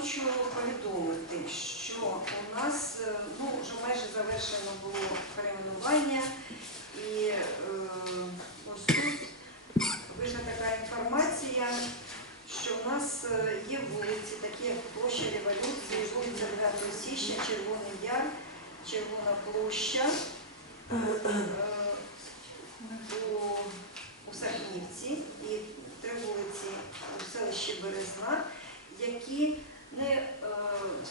хочу повідомити, що у нас е, ну, вже майже завершено було перейменування, і е, ось тут вийшла така інформація, що у нас е, є вулиці, такі як площа Революції, вулиця 9 січня, Червоний Яр, Червона площа. е, у, у Сахнівці і три вулиці у селищі Березна, які не, е,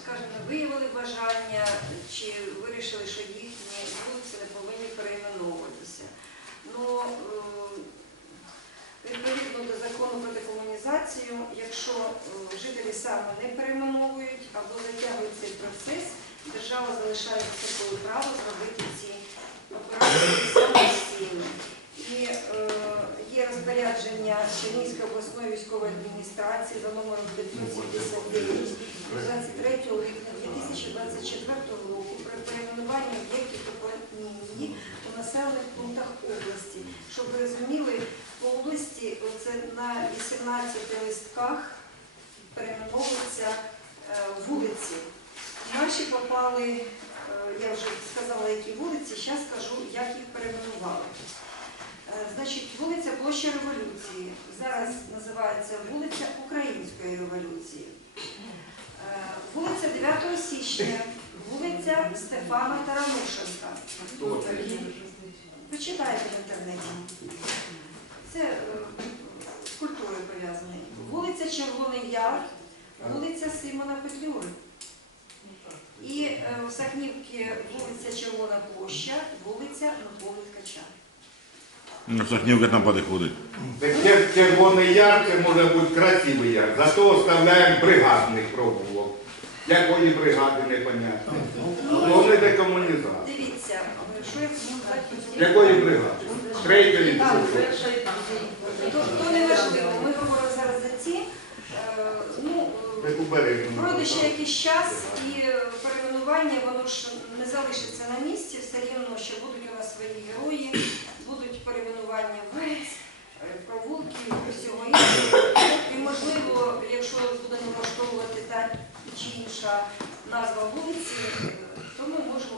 скажімо, не виявили бажання чи вирішили, що їхні вулиці не повинні перейменовуватися. Ну, е, відповідно до закону про декомунізацію, якщо е, жителі саме не перейменовують або затягують цей процес, держава залишає за собою право зробити ці операції самостійно. І е, є розпорядження Чернігівської обласної військової адміністрації за номером 579 Щоб ви розуміли, по області оце на 18 листках перейменовуються е, вулиці. Наші попали, е, я вже сказала, які вулиці, зараз скажу, як їх перейменували. Е, Значить, вулиця Площа Революції. Зараз називається вулиця Української революції. Вулиця 9 січня, вулиця Стефана Таранушенка. Ви читаєте в інтернеті. Це е, з культурою пов'язаний. Вулиця Червоний Яр, вулиця Симона Петлюри. І е, в Сахнівці вулиця Червона площа, вулиця Миколи Ткача. Ну, Сахнівка там підходить. Так чер- червоний яр, це може бути красивий яр. Зато оставляємо бригадний провулок. Якої бригади непонятно. Ну, не декомунізація. Е? Якої бригади? Третьої другої. То, не важливо. Ми говоримо зараз за ці. Е, ну, е, Як у березні. Пройде ще якийсь час і перейменування, воно ж не залишиться на місці, все рівно, що будуть у нас свої герої, будуть перейменування вулиць, провулків всього іншого. І можливо, якщо буде не влаштовувати та чи інша назва вулиці, то ми можемо